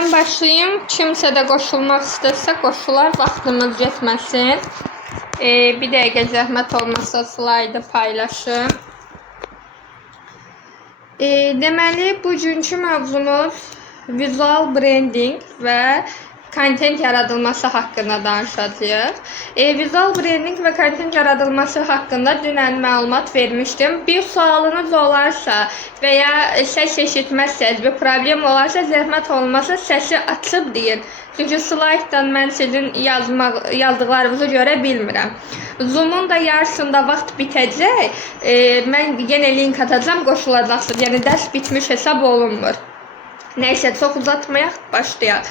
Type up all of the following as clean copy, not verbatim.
Ben başlayayım. Kimsə də qoşulmaq istəsə qoşular, vaxtımız getməsin. Bir dəqiqə zəhmət olmasa slaydı paylaşım. Deməli, bugünkü mövzumuz vizual branding və kontent yaradılması haqqında danışacağıq. Vizual branding və kontent yaradılması haqqında dünən məlumat vermişdim. Bir sualınız olarsa və ya səs eşitməzsəz, bir problem olarsa zəhmət olmasa səsi açıb deyin. Çünki slaytdan mən sizin yazdıqlarınızı görə bilmirəm. Zoom'un da yarısında vaxt bitəcək. Mən yenə link atacağım, qoşulacaqsınız. Yəni dərs bitmiş hesab olunmur. Nəysə, çox uzatmayaq, başlayaq.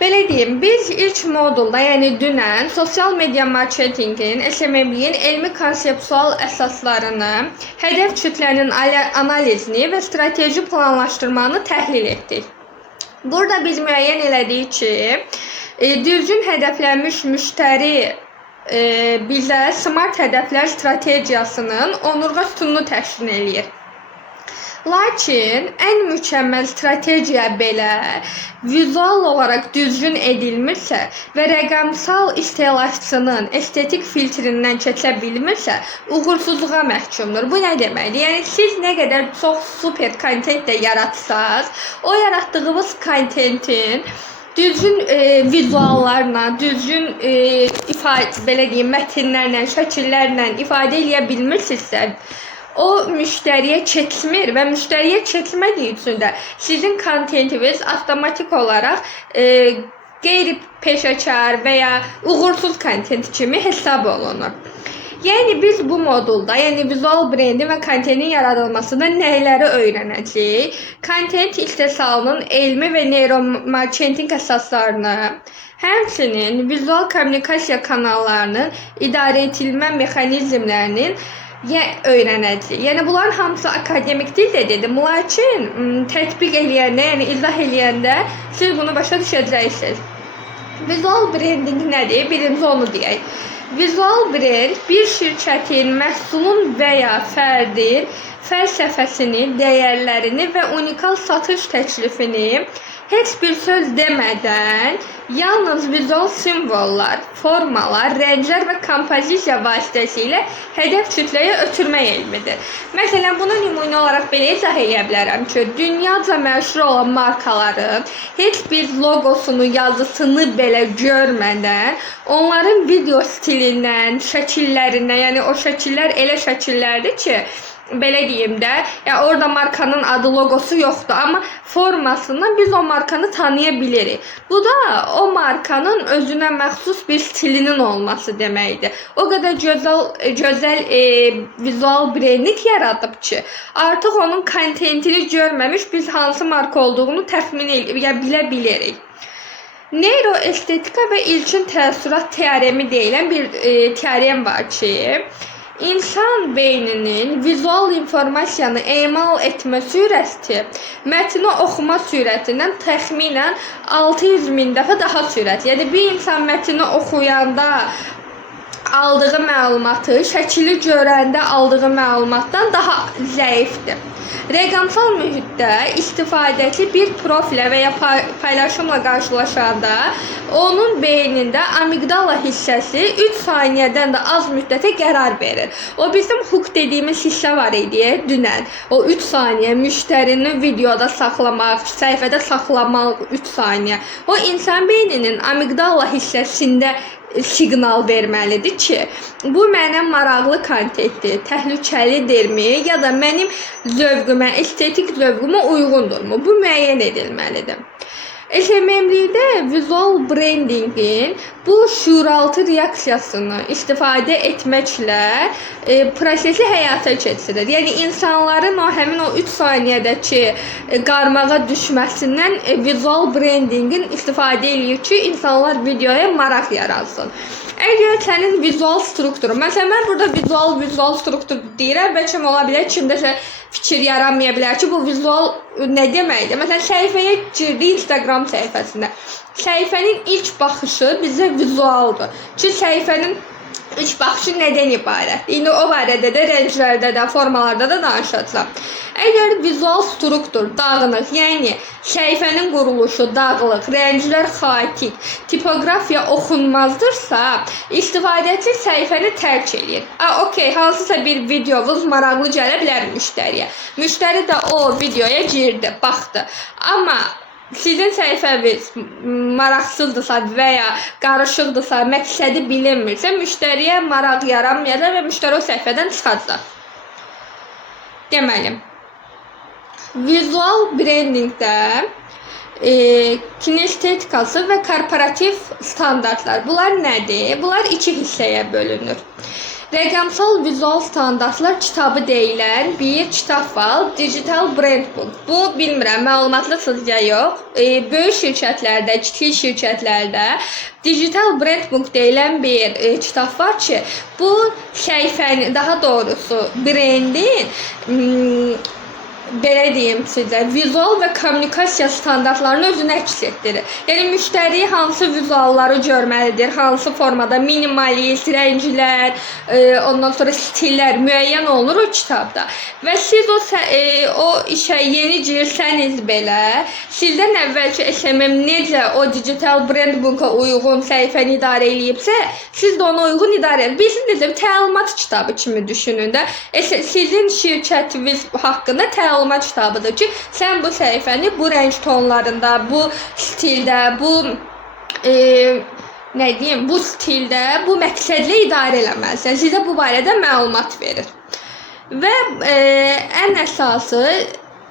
Belə deyim, biz ilk modulda, yəni dünən sosial media marketingin, SMM-liyin elmi konseptual əsaslarını, hədəf kütlənin analizini və strateji planlaşdırmanı təhlil etdik. Burada biz müəyyən elədik ki, düzgün hədəflənmiş müştəri bizə smart hədəflər strategiyasının onurğa sütununu təşkil edir. Lakin ən mükəmməl strategiya belə vizual olaraq düzgün edilmirsə və rəqəmsal istehlakçının estetik filtrindən keçə bilmirsə, uğursuzluğa məhkumdur. Bu nə deməkdir? Yəni siz nə qədər çox super kontent də yaratsanız, o yaratdığınız kontentin düzgün vizuallarla, düzgün belə deyim, mətnlərlə, şəkillərlə ifadə edə bilmirsinizsə, o müştəriyə keçmir və müştəriyə keçmədiyi üçün də sizin kontentiniz avtomatik olaraq qeyri-peşəkar və ya uğursuz kontent kimi hesab olunur. Yəni biz bu modulda, yəni vizual brendin və kontentin yaradılmasında nələri öyrənəcəyik? Kontent istehsalının elmi və neuromarketing əsaslarını, həmçinin vizual kommunikasiya kanallarının idarə edilmə mexanizmlərinin öyrənəcəyik. Yəni bunların hamısı akademik dildə dedim, lakin tətbiq eləyəndə, yəni izah eləyəndə siz bunu başa düşəcəksiniz. Vizual branding nədir? Birinci onu deyək. Vizual brand bir şirkətin, məhsulun və ya fərdin fəlsəfəsini, dəyərlərini və unikal satış təklifini heç bir söz demədən yalnız vizual simvollar, formalar, rənglər və kompozisiya vasitəsilə hədəf kütləyə ötürmək elmidir. Məsələn, buna nümunə olaraq belə izah edə bilərəm ki, dünyaca məşhur olan markaların heç bir logosunu, yazısını belə görmədən onların video stilindən, şəkillərindən, yəni o şəkillər elə şəkillərdir ki, belə deyim də, ya orada markanın adı, logosu yoxdur, amma formasından biz o markanı tanıya bilirik. Bu da o markanın özünə məxsus bir stilinin olması deməkdir. O qədər gözəl vizual branding yaradıb ki, artıq onun kontentini görməmiş biz hansı marka olduğunu təxmin bilə bilirik. Neuroestetika və ilkin təəssürat teoremi deyilən bir teorem var ki, İnsan beyninin vizual informasiyanı emal etmə sürəti mətni oxuma sürətindən təxminən 600.000 dəfə daha sürətli. Yəni bir insan mətni oxuyanda aldığı məlumatı, şəkili görəndə aldığı məlumatdan daha zəifdir. Rəqəmsal mühitdə istifadəçi bir profilə və ya paylaşımla qarşılaşanda onun beynində amigdala hissəsi 3 saniyədən də az müddətə qərar verir. O bizim hook dediyimiz hissə var idi dünən. O 3 saniyə müştərini videoda saxlamaq, səhifədə saxlamaq 3 saniyə. O insan beyninin amigdala hissəsində siqnal verməlidir ki, bu mənə maraqlı kontentdir, təhlükəlidirmi ya da mənim zövqümə, estetik zövqümə uyğundurmu? Bu müəyyən edilməlidir. SMM-likdə vizual brandingin bu şuuraltı reaksiyasını istifadə etməklə prosesi həyata keçirir. Yəni insanların həmin o 3 saniyədəki qarmağa düşməsindən vizual brandingin istifadə edir ki, insanlar videoya maraq yaratsın. Əgər sənin vizual strukturu, məsələn, mən burada vizual struktur deyirəm, bəlkə ola bilər, kimdəsə fikir yaranmaya bilər ki, bu vizual nə deməkdir? Məsələn, səhifəyə girdi Instagram səhifəsində. Səhifənin ilk baxışı bizə vizualdır ki, səhifənin Üç baxışı nədən ibarətdir? İndi o barədə də rənglərdə də, formalarda da danışacağam. Əgər vizual struktur dağınıq, yəni səhifənin quruluşu dağılıq, rənglər xaotik, tipoqrafiya oxunmazdırsa, istifadəçi səhifəni tərk edir. Okey, hansısa bir videovuz maraqlı gələ bilər müştəriyə. Müştəri də o videoya girdi, baxdı. Amma sizin səhifəniz maraqsızdırsa və ya qarışıqdırsa, məqsədi bilinmirsə, müştəriyə maraq yaranmayacaq və müştəri o səhifədən çıxacaq. Deməli, vizual brendingdə kinestetikası və korporativ standartlar. Bunlar nədir? Bunlar iki hissəyə bölünür. Rəqəmsal vizual standartlar kitabı deyilən bir kitab var, Digital Brand Book. Bu, bilmirəm, məlumatlısınız ya yox. Böyük şirkətlərdə, kiçik şirkətlərdə Digital Brand Book deyilən bir kitab var ki, bu səhifənin, daha doğrusu brendin belə deyim sizə, vizual və kommunikasiya standartlarını özünə əks etdirir. Yəni, müştəri hansı vizualları görməlidir, hansı formada, minimalist, rənglər, ondan sonra stillər müəyyən olunur o kitabda. Və siz o işə yeni girsəniz belə, sizdən əvvəlki SMM necə o Digital Brand Book-a uyğun səhifəni idarə edibsə, siz də ona uyğun idarə edin. Bilirsiniz, təlimat kitabı kimi düşünün də, sizin şirkətiniz haqqında təlimat kitabıdır ki, sən bu səhifəni bu rəng tonlarında, bu stildə, bu stildə, bu məqsədlə idarə eləməlisən. Sizə bu barədə məlumat verir. Və ən əsası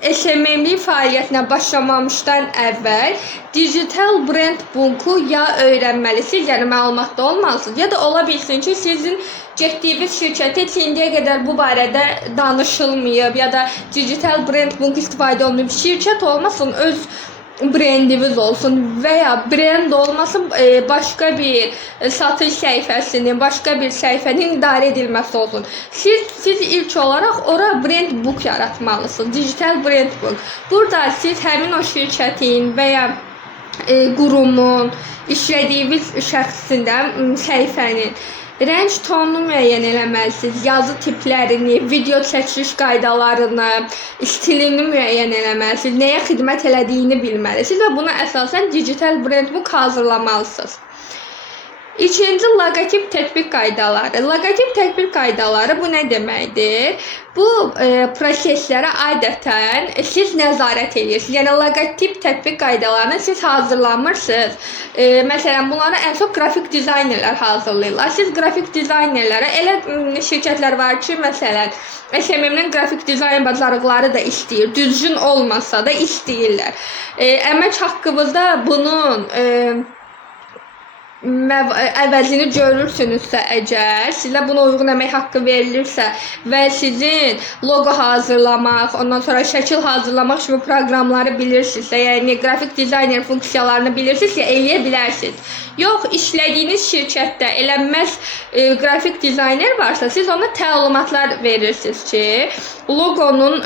SMM-li fəaliyyətinə başlamamışdan əvvəl Digital Brand Book-u ya öyrənməlisiniz, yəni məlumatda olmalısınız, ya da ola bilsin ki, sizin getdiyiniz şirkətə indiyə qədər bu barədə danışılmayıb, ya da Digital Brand Book istifadə olunub. Şirkət olmasın, öz brendiniz olsun və ya brend olmasın, başqa bir satış səhifəsinin, başqa bir səhifənin idarə edilməsi olsun. Siz ilk olaraq ora brand book yaratmalısınız, Digital Brand Book. Burada siz həmin o şirkətin və ya qurumun, işlədiyiniz şəxsindən səhifənin rəng tonunu müəyyən eləməlisiniz, yazı tiplərini, video çəkiliş qaydalarını, stilini müəyyən eləməlisiniz, nəyə xidmət elədiyini bilməlisiniz və buna əsasən Digital Brand Book hazırlamalısınız. İkinci, loqotip tətbiq qaydaları. Loqotip tətbiq qaydaları bu nə deməkdir? Bu proseslərə adətən siz nəzarət edirsiniz. Yəni, loqotip tətbiq qaydalarını siz hazırlamırsınız. Məsələn, bunları ən çox qrafik dizaynerlər hazırlayırlar. Siz qrafik dizaynerlərə, elə şirkətlər var ki, məsələn, SMM-nin qrafik dizayn bacarıqları da istəyir. Düzgün olmasa da istəyirlər. Əmək haqqınızda bunun əvəzini görürsünüzsə əgər, sizə buna uyğun əmək haqqı verilirsə və sizin logo hazırlamaq, ondan sonra şəkil hazırlamaq kimi proqramları bilirsinizsə, yəni qrafik dizayner funksiyalarını bilirsinizsə, eləyə bilərsiniz. Yox, işlədiyiniz şirkətdə eləməz qrafik dizayner varsa, siz ona təlimatlar verirsiniz ki, logonun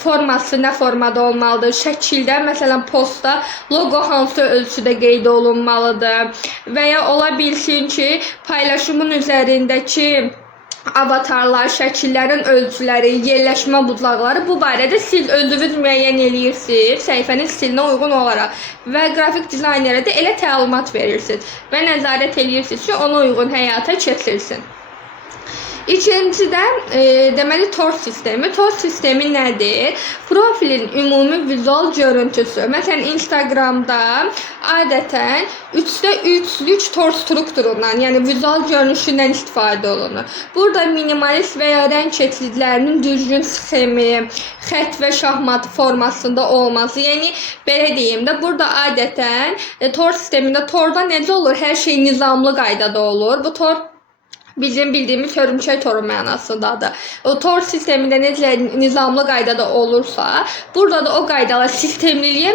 forması nə formada olmalıdır, şəkildə, məsələn, postda logo hansı ölçüdə qeyd olunmalıdır və ya ola bilsin ki, paylaşımın üzərindəki avatarlar, şəkillərin ölçüləri, yerləşmə bucaqları, bu barədə siz özünüz müəyyən edirsiniz, səhifənin stilinə uyğun olaraq və qrafik dizaynerə də elə təlimat verirsiniz və nəzarət edirsiniz ki, ona uyğun həyata keçirsin. İkincidən, deməli, TOR sistemi. TOR sistemi nədir? Profilin ümumi vizual görüntüsü. Məsələn, Instagramda adətən 3:3 TOR strukturundan, yəni vizual görünüşündən istifadə olunur. Burada minimalist və ya rəng keçidlərinin düzgün sxemi, xətt və şahmat formasında olması. Yəni, belə deyim də, burada adətən TOR sistemində, TOR-da necə olur? Hər şey nizamlı qaydada olur. Bu TOR bizim bildiyimiz hörümçək toru mənasındadır. O tor sistemində necə nizamlı qaydada olursa, burada da o qaydalar sistemliliyə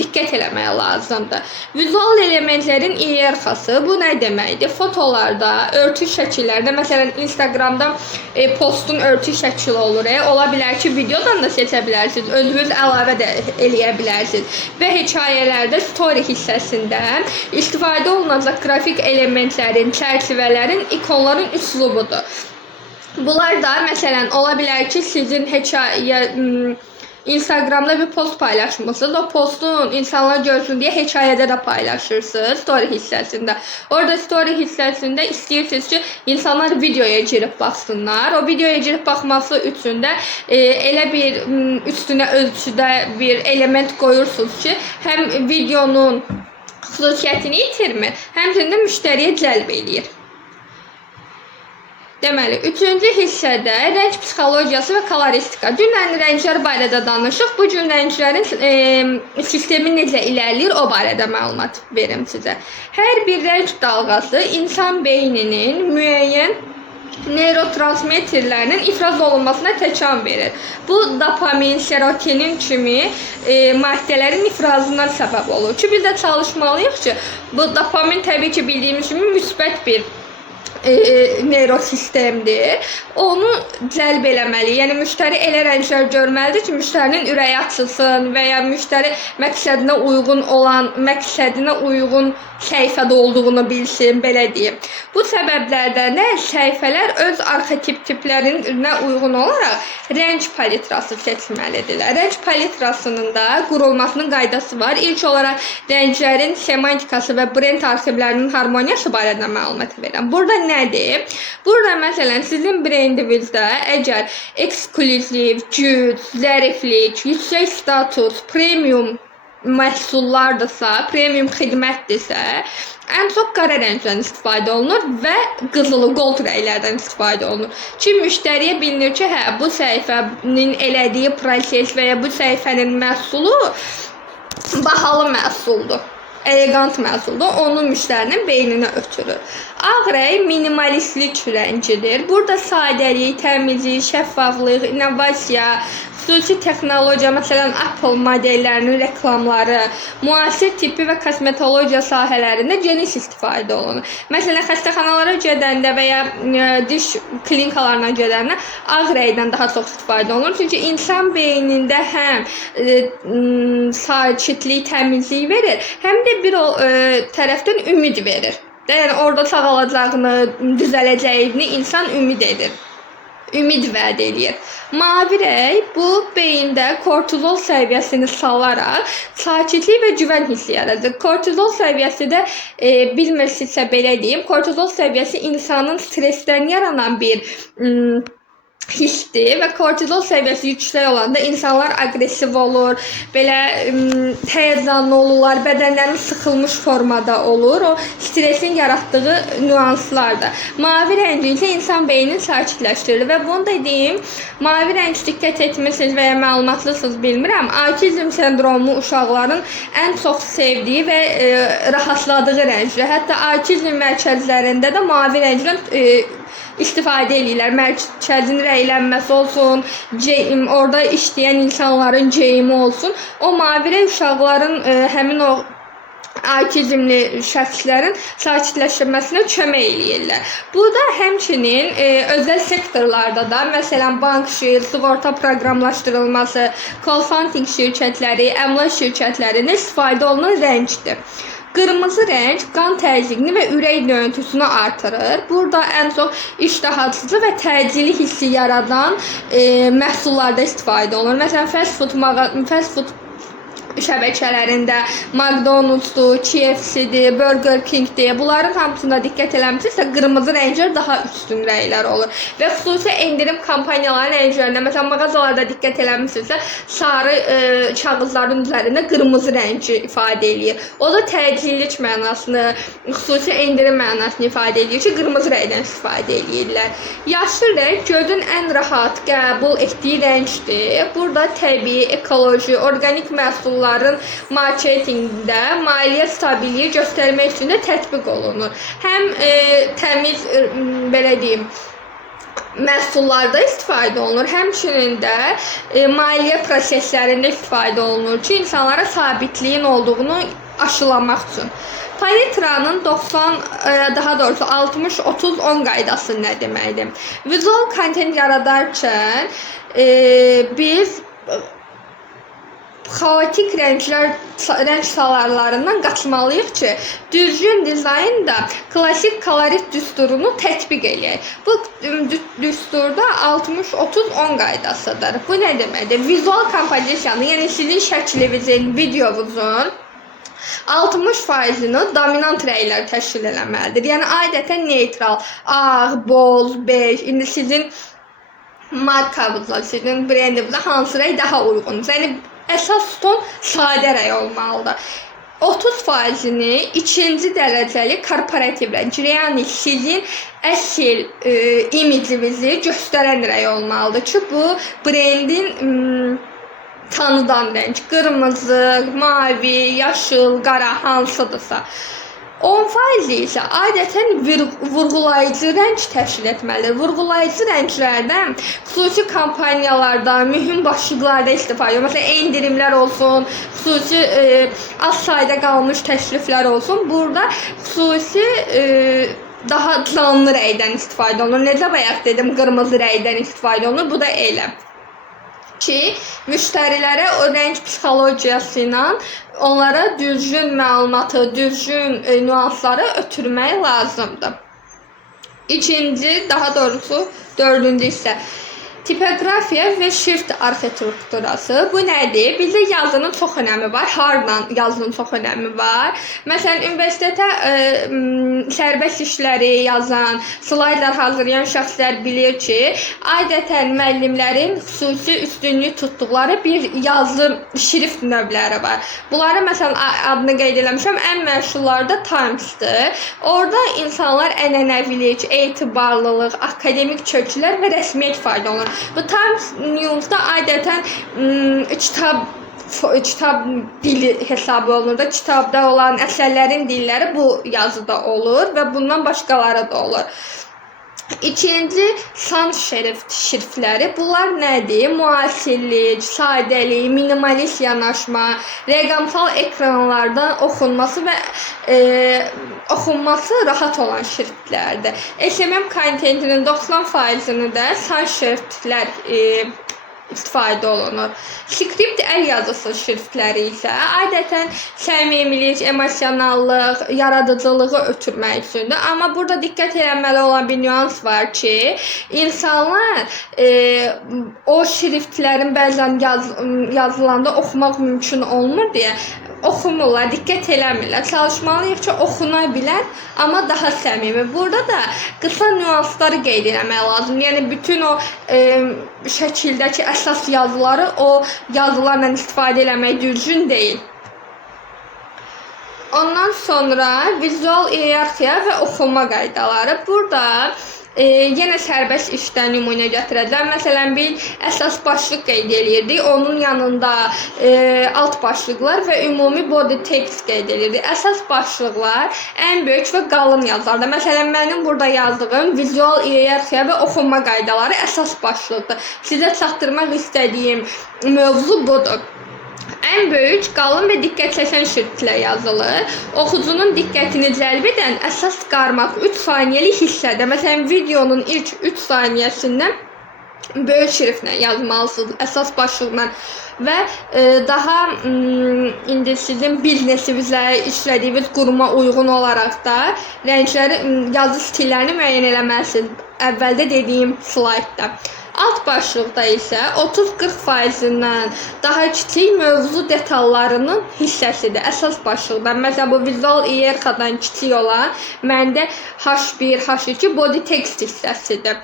diqqət eləmək lazımdır. Vizual elementlərin iyerarxiyası bu nə deməkdir? Fotolarda, örtü şəkillərdə, məsələn Instagramda postun örtü şəkili olur. Ola bilər ki, videodan da seçə bilərsiniz, özünüz əlavə də eləyə bilərsiniz. Və hekayələrdə story hissəsində istifadə olunacaq qrafik elementlərin, çərçivələrin, ikonların üslubudur. Bunlar da məsələn ola bilər ki, sizin Instagramda bir post paylaşmışsınız. O postun insanlar görsün deyə hekayədə də paylaşırsınız story hissəsində. Orada story hissəsində istəyirsiniz ki, insanlar videoya girib baxsınlar. O videoya girib baxması üçün də elə bir üstünə ölçüdə bir element qoyursunuz ki, həm videonun xüsusiyyətini itirmir, həmçinin də müştəriyə cəlb eləyir. Deməli, üçüncü hissədə rəng psixologiyası və koloristika. Dünən rənglər barədə danışıq. Bu gün rənglərin sistemi necə ilərləyir, o barədə məlumat verim sizə. Hər bir rəng dalğası insan beyninin müəyyən neyrotransmitterlərinin ifraz olunmasına təkan verir. Bu dopamin, serotonin kimi maddələrin ifrazından səbəb olur. Ki, biz də çalışmalıyıq ki, bu dopamin təbii ki, bildiyimiz kimi müsbət bir neyrosistemdir. Onu cəlb eləməli. Yəni müştəri elə rənglər görməlidir ki, müştərinin ürəyi açılsın və ya müştəri məqsədinə uyğun olan, məqsədinə uyğun səhifədə olduğunu bilsin, belə deyim. Bu səbəblərdən də səhifələr öz arxetip tiplərinə uyğun olaraq rəng palitrası seçməlidirlər. Rəng palitrasının da qurulmasının qaydası var. İlk olaraq rənglərin semantikası və brend arxivlərinin harmoniyası barədə məlumat verirəm. Burada nədir? Burada məsələn sizin brendinizdə əgər eksklüziv, güc, zəriflik, yüksək status, premium məhsullardırsa, premium xidmətdirsə, ən çox qara rəngdən istifadə olunur və qızılı, gold rənglərdən istifadə olunur. Ki, müştəriyə bilinir ki, hə, bu səhifənin elədiyi proses və ya bu səhifənin məhsulu bahalı məhsuldur. Elegant məhsuldur, onun müştərinin beyninə ötürür. Ağ rəng minimalistlik rəngidir. Burada sadəlik, təmizlik, şəffaflıq, innovasiya, xüsusi texnologiya, məsələn Apple modellərinin reklamları, müasir tibbi və kosmetologiya sahələrində geniş istifadə olunur. Məsələn, xəstəxanalara gedəndə və ya diş klinikalarına gedəndə ağ rəngdən daha çox istifadə olunur. Çünki insan beynində həm sakitlik, təmizlik verir, həm də bir o tərəfdən ümid verir. Yəni orada sağalacağını, düzələcəyini insan ümid edir. Ümid vəd eləyir. Mavi rəng bu beyində kortizol səviyyəsini salaraq sakitlik və güvən hissi yaradır. Kortizol səviyyəsi də bilmirsinizsə belə deyim, kortizol səviyyəsi insanın stressdən yaranan bir hissdir və kortizol səviyyəsi yüksək olanda insanlar aqressiv olur, belə həyəcanlı olurlar, bədənləri sıxılmış formada olur. O stressin yaratdığı nüanslardır. Mavi rəng isə insan beynini sakitləşdirir və bunu da deyim, mavi rəng diqqət etmisiniz və ya məlumatlısınız bilmirəm. Autizm sendromu uşaqların ən çox sevdiyi və rahatladığı rəngdir. Hətta autizm mərkəzlərində də mavi rəngdən istifadə edirlər. Mərkəzin rəylənməsi olsun, orada işləyən insanların geyimi olsun. O mavi rəng uşaqların həmin o autizmli şəxslərin sakitləşməsinə kömək eləyirlər. Bu da həmçinin özəl sektorlarda da, məsələn bank şir, sığorta proqramlaşdırılması, call funding şirkətləri, əmlak şirkətlərində istifadə olunan rəngdir. Qırmızı rəng qan təzyiqini və ürək döyüntüsünü artırır. Burada ən çox iştahatsızlıq və təcili hissi yaradan məhsullarda istifadə olunur. Məsələn, fast food şəbəkələrində McDonald's-dur, KFC-dir, Burger King-dir. Bunların hamısına diqqət eləmisinizsə, qırmızı rənglər daha üstün rənglər olur. Və xüsusi endirim kampaniyaların rənglərində, məsələn, mağazalarda diqqət eləmisinizsə, sarı kağızların üzərində qırmızı rəngi ifadə eləyir. O da təcillik mənasını, xüsusi endirim mənasını ifadə eləyir ki, qırmızı rəngdən istifadə eləyirlər. Yaşıl rəng gözün ən rahat qəbul etdiyi rəngdir. Burada təbii, ekoloji, orqanik məhsullar məhsulların marketinqdə maliyyə stabilliyi göstərmək üçün də tətbiq olunur. Həm təmiz, belə deyim, məhsullarda istifadə olunur, həmçinin də maliyyə proseslərində istifadə olunur ki, insanlara sabitliyin olduğunu aşılamaq üçün. Paletranın 60-30-10 qaydası nə deməkdir? Vizual kontent yaradarkən biz xaotik rəng salarlarından qaçmalıyıq ki, düzgün dizaynda klassik kolorit düsturunu tətbiq eləyək. Bu düsturda 60-30-10 qaydasıdır. Bu nə deməkdir? Vizual kompozisiyanı, yəni sizin şəklinizin, videonuzun 60%-ni dominant rənglər təşkil eləməlidir. Yəni adətən neytral, ağ, boz, bej. İndi sizin markanızla, sizin brendinizlə hansı rəng daha uyğundur? Yəni əsas ton sadə rəng olmalıdır. 30%-ni ikinci dərəcəli korporativ rəng, yəni sizin əsl imicinizi göstərən rəng olmalıdır ki, bu brendin tanıdan rəng, qırmızı, mavi, yaşıl, qara hansıdırsa. 10% isə adətən vurğulayıcı rəng təşkil etməlidir. Vurğulayıcı rənglərdən xüsusi kampaniyalarda, mühüm başlıqlarda istifadə edilir. Məsələn, endirimlər olsun, xüsusi az sayda qalmış təkliflər olsun. Burada xüsusi daha canlı rəngdən istifadə olunur. Necə bayaq dedim, qırmızı rəngdən istifadə olunur. Bu da elə ki, müştərilərə o rəng psixologiyası ilə onlara düzgün məlumatı, düzgün nüansları ötürmək lazımdır. İkinci, daha doğrusu dördüncü isə tipografiya və şrift arxitekturası. Bu nədir? Bizdə yazının çox önəmi var. Hardan yazının çox önəmi var? Məsələn, universitetə sərbəst işləri yazan, slaydlar hazırlayan şəxslər bilir ki, adətən müəllimlərin xüsusi üstünlük tutduqları bir yazı şrift növləri var. Bunları məsələn adını qeyd eləmişəm, ən məşhurları da Times-dır. Orada insanlar ənənəvilik, etibarlılıq, akademik köklər və rəsmiyyət ifadə olunur. Bu Times News-da adətən kitab dili hesabı olunur da, kitabda olan əsərlərin dilləri bu yazıda olur və bundan başqaları da olur. İkinci, sans şriftləri. Bunlar nədir? Müasirlik, sadəlik, minimalist yanaşma, rəqəmsal ekranlardan oxunması və oxunması rahat olan şriftlərdir. SMM kontentinin 90%-ni də sans şriftlər istifadə olunur. Skript əl yazısı şriftləri isə adətən səmimilik, emosionallıq, yaradıcılığı ötürmək üçündür. Amma burada diqqət edilməli olan bir nüans var ki, insanlar o şriftlərin bəzən yazılanda oxumaq mümkün olmur deyə oxumurlar, diqqət eləmirlər. Çalışmalıyıq ki, oxuna bilən, amma daha səmimi. Burada da qısa nüansları qeyd etmək lazımdır. Yəni bütün o şəkildəki əsas yazıları o yazılarla istifadə eləmək düzgün deyil. Ondan sonra vizual iyerarxiya və oxunma qaydaları. Burada yenə sərbəst işdən nümunə gətirəcəm. Məsələn, bir əsas başlıq qeyd edirdik. Onun yanında alt başlıqlar və ümumi body text qeyd edirdik. Əsas başlıqlar ən böyük və qalın yazılarda. Məsələn, mənim burada yazdığım vizual iyerarxiya və oxunma qaydaları əsas başlıqdır. Sizə çatdırmaq istədiyim mövzu budur. Ən böyük, qalın və diqqət çəkən şriftlə yazılır. Oxucunun diqqətini cəlb edən əsas qarmaq 3 saniyəlik hissədə. Məsələn, videonun ilk 3 saniyəsindən böyük şriftlə yazmalısınız, əsas başlıqla. Və daha indi sizin biznesinizə, işlədiyiniz quruma uyğun olaraq da rəngləri, yazı stillərini müəyyən eləməlisiniz. Əvvəldə dediyim slaydda. Alt başlıqda isə 30-40%-dən daha kiçik mövzu detallarının hissəsidir. Əsas başlıqdan, məsələn, bu vizual iyerarxiyadan kiçik olan məndə H1, H2 body text hissəsidir.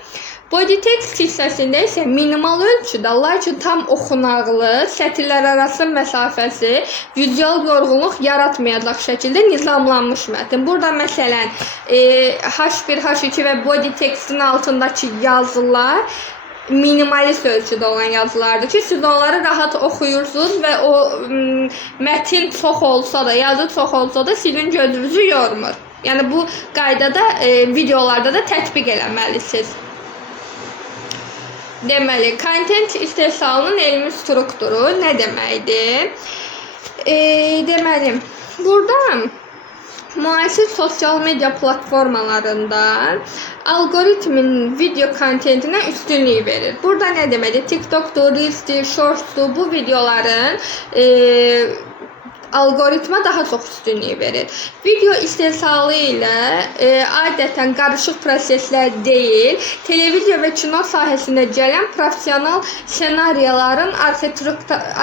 Body text hissəsində isə minimal ölçüdə, lakin tam oxunaqlı, sətirlər arası məsafəsi, vizual yorğunluq yaratmayacaq şəkildə nizamlanmış mətn. Burada məsələn H1, H2 və body textin altındakı yazılar minimalist ölçüdə olan yazılardır ki, siz onları rahat oxuyursunuz və o mətin çox olsa da, yazı çox olsa da sizin gözünüzü yormur. Yəni bu qaydada videolarda da tətbiq eləməlisiniz. Deməli, kontent istehsalının elmi strukturu nə deməkdir? Deməli, burada müasir sosial media platformalarında algoritmin video kontentinə üstünlük verir. Burada nə deməkdir? TikTok'dur, Reels'dir, Shorts'dur, bu videoların algoritma daha çox üstünlük verir. Video istehsalı ilə adətən qarışıq proseslər deyil, televiziya və kino sahəsində gələn professional senaryoların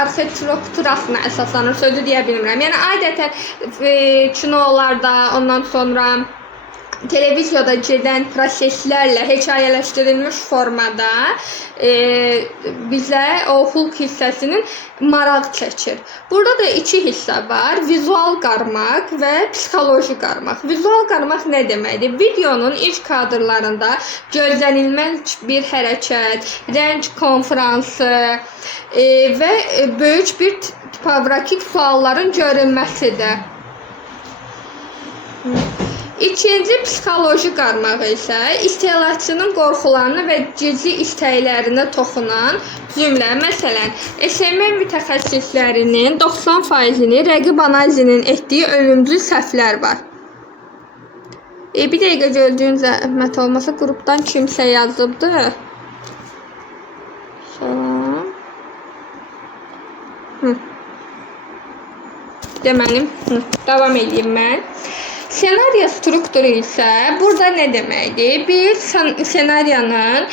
arxitekturasına əsaslanır, sözü deyə bilmirəm. Yəni adətən kinolarda, ondan sonra televiziyada gedən proseslərlə hekayələşdirilmiş formada bizə o hulk hissəsinin maraq çəkir. Burada da iki hissə var. Vizual qarmaq və psixoloji qarmaq. Vizual qarmaq nə deməkdir? Videonun ilk kadrlarında gözlənilməz bir hərəkət, rəng konfransı və böyük bir tipografik sualların görünməsidir. İkinci psixoloji qarmaq isə istehlakçının qorxularını və gizli istəklərinə toxunan cümlə. Məsələn, SMM mütəxəssislərinin 90%-ni rəqib analizinin etdiyi ölümcül səhvlər var. Bir dəqiqə gördüyün zəhmət olmasa qrupdan kimsə yazıbdı. Salam. Deməli, davam edeyim mən. Senaryo strukturu isə burada nə deməkdir? Biz senaryanın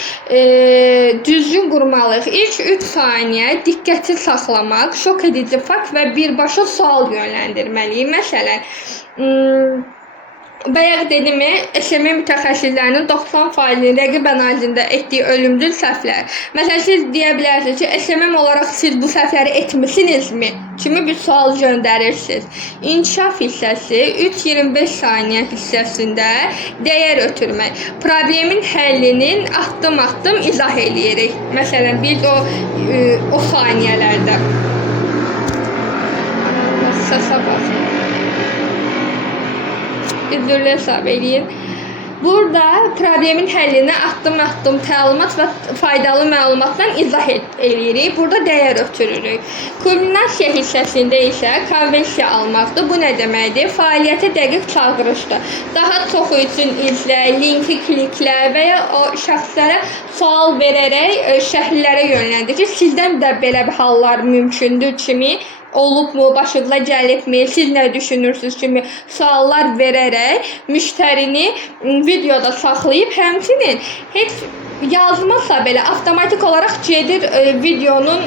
düzgün qurmalıyıq. İlk 3 saniyə diqqəti saxlamaq, şok edici fakt və birbaşa sual yönləndirməliyik. Məsələn, bayaq dedimmi, SMM mütəxəssislərinin 90%-nin rəqib analizində etdiyi ölümcül səhvlər. Məsələn, siz deyə bilərsiniz ki, SMM olaraq siz bu səhvləri etmisinizmi? Kimi bir sual göndərirsiniz. İnkişaf hissəsi 3-25 saniyə hissəsində dəyər ötürmək. Problemin həllinin addım-addım izah eləyirik. Məsələn, biz o saniyələrdə. Səsə baxın. Üzrlü hesab edin. Burada problemin həllinə addım-addım təlimat və faydalı məlumatdan izah edirik. Burada dəyər ötürürük. Kulminasiya hissəsində isə konversiya almaqdır. Bu nə deməkdir? Fəaliyyətə dəqiq çağırışdır. Daha çoxu üçün izlə, linki kliklə və ya o şəxslərə sual verərək şərhlərə yönləndir ki, sizdən də belə bir hallar mümkündür kimi olubmu, başınıza gəlibmi, siz nə düşünürsünüz kimi suallar verərək müştərini videoda saxlayıb, həmçinin heç yazmasa belə avtomatik olaraq gedir videonun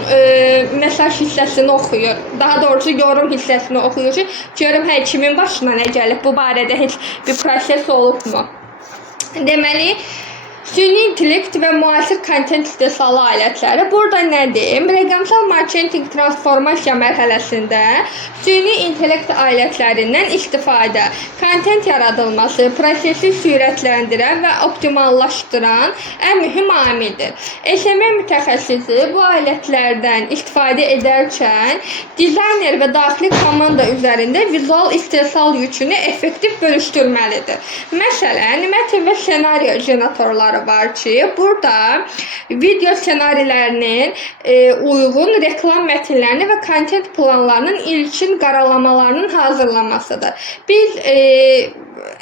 mesaj hissəsini oxuyur. Daha doğrusu yorum hissəsini oxuyur ki, görüm kimin başına nə gəlib, bu barədə heç bir proses olubmu. Deməli, süni intellekt və müasir kontent istehsalı alətləri burada nədir? Rəqəmsal marketinq transformasiya mərhələsində süni intellekt alətlərindən istifadə, kontent yaradılması, prosesi sürətləndirən və optimallaşdıran ən mühüm amildir. SMM mütəxəssisi bu alətlərdən istifadə edərkən dizayner və daxili komanda üzərində vizual istehsal yükünü effektiv bölüşdürməlidir. Məsələn, mətin və senaryo generatorları var ki, burada video ssenarilərinin uyğun reklam mətinlərini və kontent planlarının ilkin qaralamalarının hazırlanmasıdır. Biz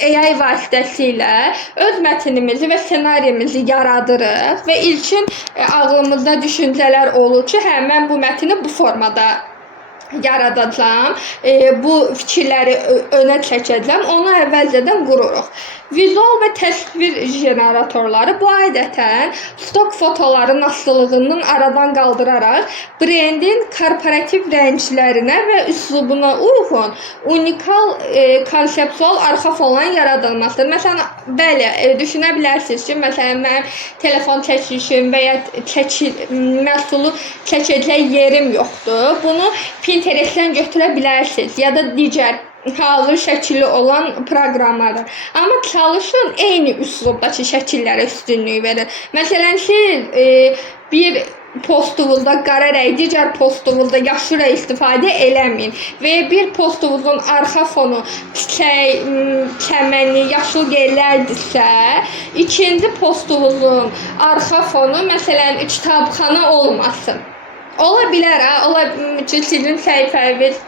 AI vasitəsilə öz mətinimizi və ssenarimizi yaradırıq və ilkin ağlımızda düşüncələr olur ki, mən bu mətini bu formada yaradacağam, bu fikirləri önə çəkəcəm, onu əvvəlcədən qururuq. Vizual və təsvir generatorları bu adətən stok fotoların asılılığının aradan qaldıraraq brendin korporativ rənglərinə və üslubuna uyğun unikal konseptual arxa fonların yaradılmasıdır. Məsələn, bəli, düşünə bilərsiniz ki, məsələn, mənim telefon çəkilişim və ya məhsulu çəkəcək yerim yoxdur. Bunu Pinterestdən götürə bilərsiniz ya da digər hazır şəkilli olan proqramlardır. Amma çalışın eyni üslubdakı şəkillərə üstünlük verin. Məsələn, siz bir postunuzda qara rəng, digər postunuzda yaşlı rəng istifadə eləməyin və bir postunuzun arxa fonu çiçək, çəmənli, yaşıl yerlərdirsə, ikinci postunuzun arxa fonu məsələn kitabxana olmasın. Ola bilər, ola ki, sizin səhifəniz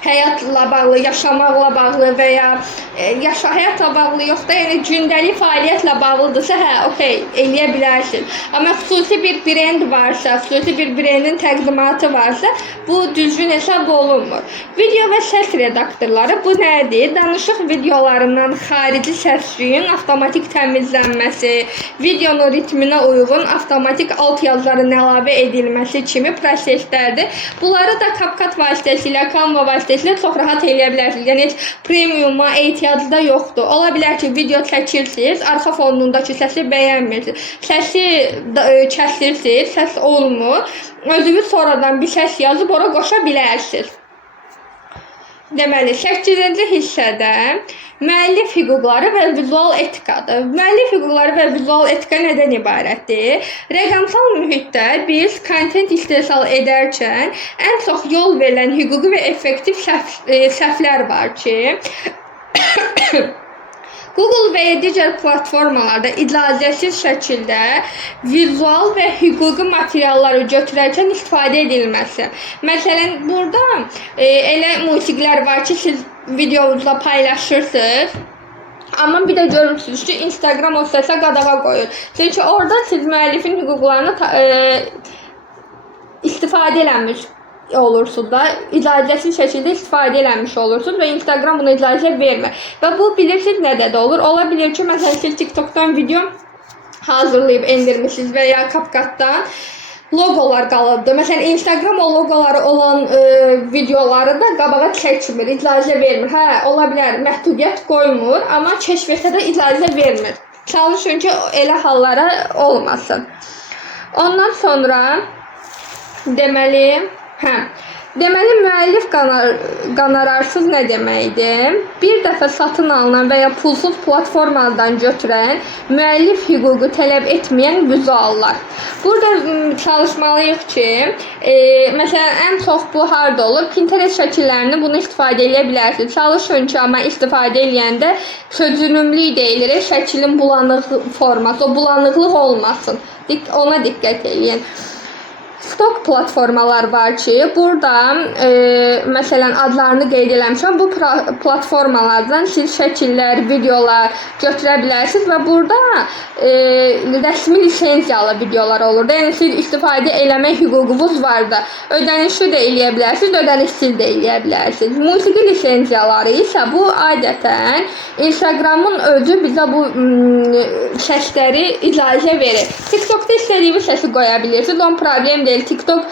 həyatla bağlı, yaşamaqla bağlı və ya həyatla bağlı yox da, yəni gündəlik fəaliyyətlə bağlıdırsa, okey, eləyə bilərsiniz. Amma xüsusi bir brend varsa, xüsusi bir brendin təqdimatı varsa, bu düzgün hesab olunmur. Video və səs redaktorları bu nədir? Danışıq videolarından xarici səs-küyün avtomatik təmizlənməsi, videonun ritminə uyğun avtomatik alt yazıların əlavə edilməsi kimi proseslərdir. Bunları da CapCut vasitəsilə, Canva vasitəsilə çox rahat eləyə bilərsiniz. Yəni heç premiuma ehtiyac da yoxdur. Ola bilər ki, video çəkirsiniz, arxa fonundakı səsi bəyənmirsiniz. Səsi kəsirsiniz, səs olmur. Özünüz sonradan bir səs yazıb ora qoşa bilərsiniz. Deməli, 8-ci hissədə müəllif hüquqları və vizual etikadır. Müəllif hüquqları və vizual etika nədən ibarətdir? Rəqəmsal mühitdə biz kontent istehsal edərkən ən çox yol verilən hüquqi və effektiv səhvlər var ki, Google və ya digər platformalarda icazəsiz şəkildə vizual və hüquqi materialları götürərkən istifadə edilməsi. Məsələn, burada elə musiqilər var ki, siz videonuzda paylaşırsınız. Amma bir də görürsünüz ki, Instagram o səsə qadağa qoyur. Çünki orada siz müəllifin hüquqlarını istifadə eləmiş olursunuz da, icazəsiz şəkildə istifadə eləmiş olursunuz və Instagram buna icazə vermir. Və bu bilirsiniz nədə də olur? Ola bilir ki, məsələn, siz TikTokdan video hazırlayıb endirmişsiniz və ya CapCutdan logolar qalıbdır. Məsələn, Instagram o logoları olan videoları da qabağa çəkmir, icazə vermir. Ola bilər, məhdudiyyət qoymur, amma kəşfiyyata da icazə vermir. Çalışın ki, elə hallara olmasın. Ondan sonra deməli, müəllif qanararsız nə deməkdir? Bir dəfə satın alınan və ya pulsuz platformadan götürən müəllif hüququ tələb etməyən vizuallar. Burada çalışmalıyıq ki, məsələn, ən çox bu harda olur? Pinterest şəkillərini bunu istifadə edə bilərsiniz. Çalışın ki, amma istifadə edəndə çözünümlük deyilir, şəklin bulanıq forması, o bulanıqlıq olmasın. Ona diqqət edin. Stok platformalar var ki, burada məsələn adlarını qeyd eləmişəm. Bu platformalardan siz şəkillər, videolar götürə bilərsiniz və burada rəsmi lisenziyalı videolar olur. Yəni siz istifadə eləmək hüququnuz var da, ödənişli də eləyə bilərsiniz, ödənişsiz də eləyə bilərsiniz. Musiqi lisenziyaları isə bu adətən Instagramın özü bizə bu səsləri icazə verir. TikTokda istədiyiniz səsi qoya bilirsiniz, onun problem deyil. TikTok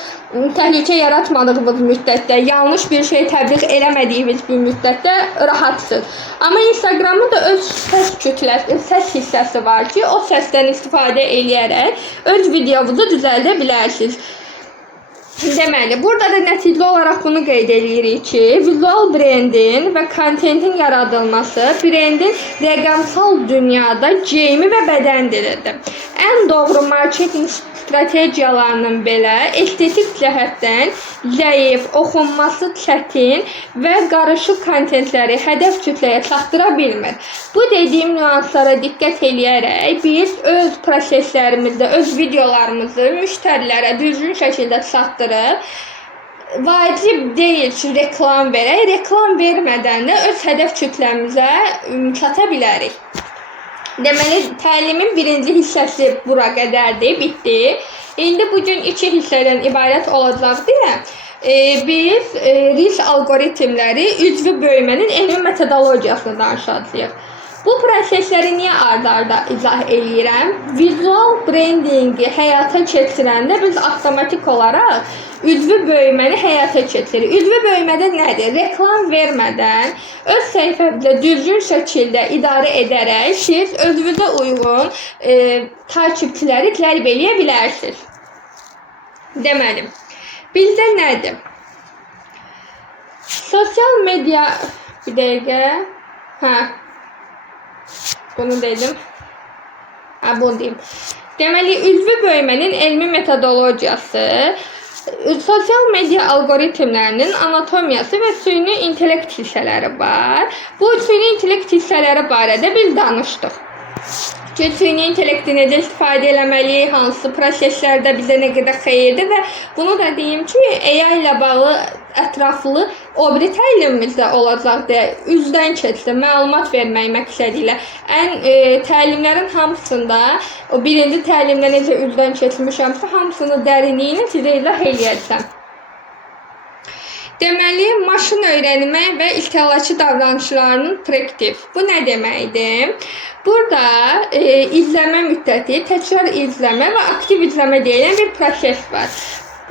təhlükə yaratmadığınız müddətdə, yanlış bir şey təbliğ eləmədiyiniz bir müddətdə rahatsınız. Amma Instagramın da öz səs hissəsi var ki, o səsdən istifadə eləyərək öz videonuzu düzəldə bilərsiniz. Deməli, burada da nəticə olaraq bunu qeyd edirik ki, vizual brendin və kontentin yaradılması brendin rəqəmsal dünyada geyimi və bədən dilidir. Ən doğru marketinq strategiyalarının belə estetik cəhətdən zəif, oxunması çətin və qarışıq kontentləri hədəf kütləyə çatdıra bilmir. Bu dediyim nüanslara diqqət eləyərək biz öz proseslərimizdə, öz videolarımızı müştərilərə düzgün şəkildə çatdırıb, vacib deyil ki, reklam verək, reklam vermədən də öz hədəf kütləmizə çata bilərik. Deməli, təlimin birinci hissəsi bura qədərdir, bitdi. İndi bugün 2 hissədən ibarət olacaq deyə biz RIS algoritmləri, üzvü böyümənin elmi metodologiyasını danışacağıq. Bu prosesləri niyə ard-arda izah eləyirəm? Vizual brendingi həyata keçirəndə biz avtomatik olaraq üzvü böyüməni həyata keçirir. Üzvü böyümədə nədir? Reklam vermədən öz səhifəmizdə düzgün şəkildə idarə edərək siz özünüzə uyğun takipçiləri cəlb eləyə bilərsiniz. Deməli, bizdə nədir? Sosial media Bir dəqiqə. Hə. Bunu dedim. Hə, bunu deyim. Deməli, üzvü böyümənin elmi metodologiyası, sosial media algoritmlərinin anatomiyası və süni intellekt hissələri var. Bu süni intellekt hissələri barədə biz danışdıq. Ki, süni intellekti necə istifadə eləməli, hansı proseslərdə bizə nə qədər xeyirdir və bunu da deyim ki, AI ilə bağlı ətraflı o biri təlimimizdə olacaq deyə üzdən keçdi, məlumat vermək məqsədi ilə. Təlimlərin hamısında, o birinci təlimdə necə üzdən keçmişəmsə, hamısını dərinliyini sizə izah eləyəcəm. Deməli, maşın öyrənmə və istehlakçı davranışlarının proaktiv. Bu nə deməkdir? Burada izləmə müddəti, təkrar izləmə və aktiv izləmə deyilən bir proses var.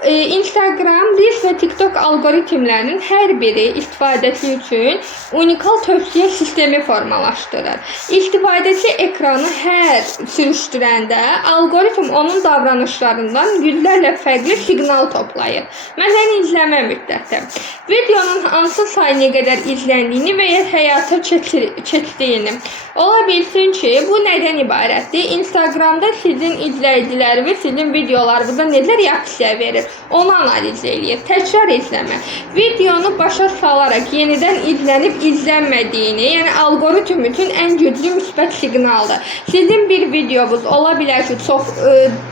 Instagram, Reels və TikTok algoritmlərinin hər biri istifadəçi üçün unikal tövsiyə sistemi formalaşdırır. İstifadəçi ekranı hər sürüşdürəndə algoritm onun davranışlarından yüzlərlə fərqli siqnal toplayır. Məsələn, izləmə müddəti. Videonun hansı saniyə qədər izləndiyini və ya həyata keçdiyini. Ola bilsin ki, bu nədən ibarətdir? Instagramda sizin izləyiciləriniz sizin videolarınıza necə reaksiya verir? Onu analiz eləyir. Təkrar izləmə. Videonu başa salaraq yenidən izlənib izlənmədiyini, yəni algoritm üçün ən güclü müsbət siqnaldır. Sizin bir videonuz ola bilər ki, çox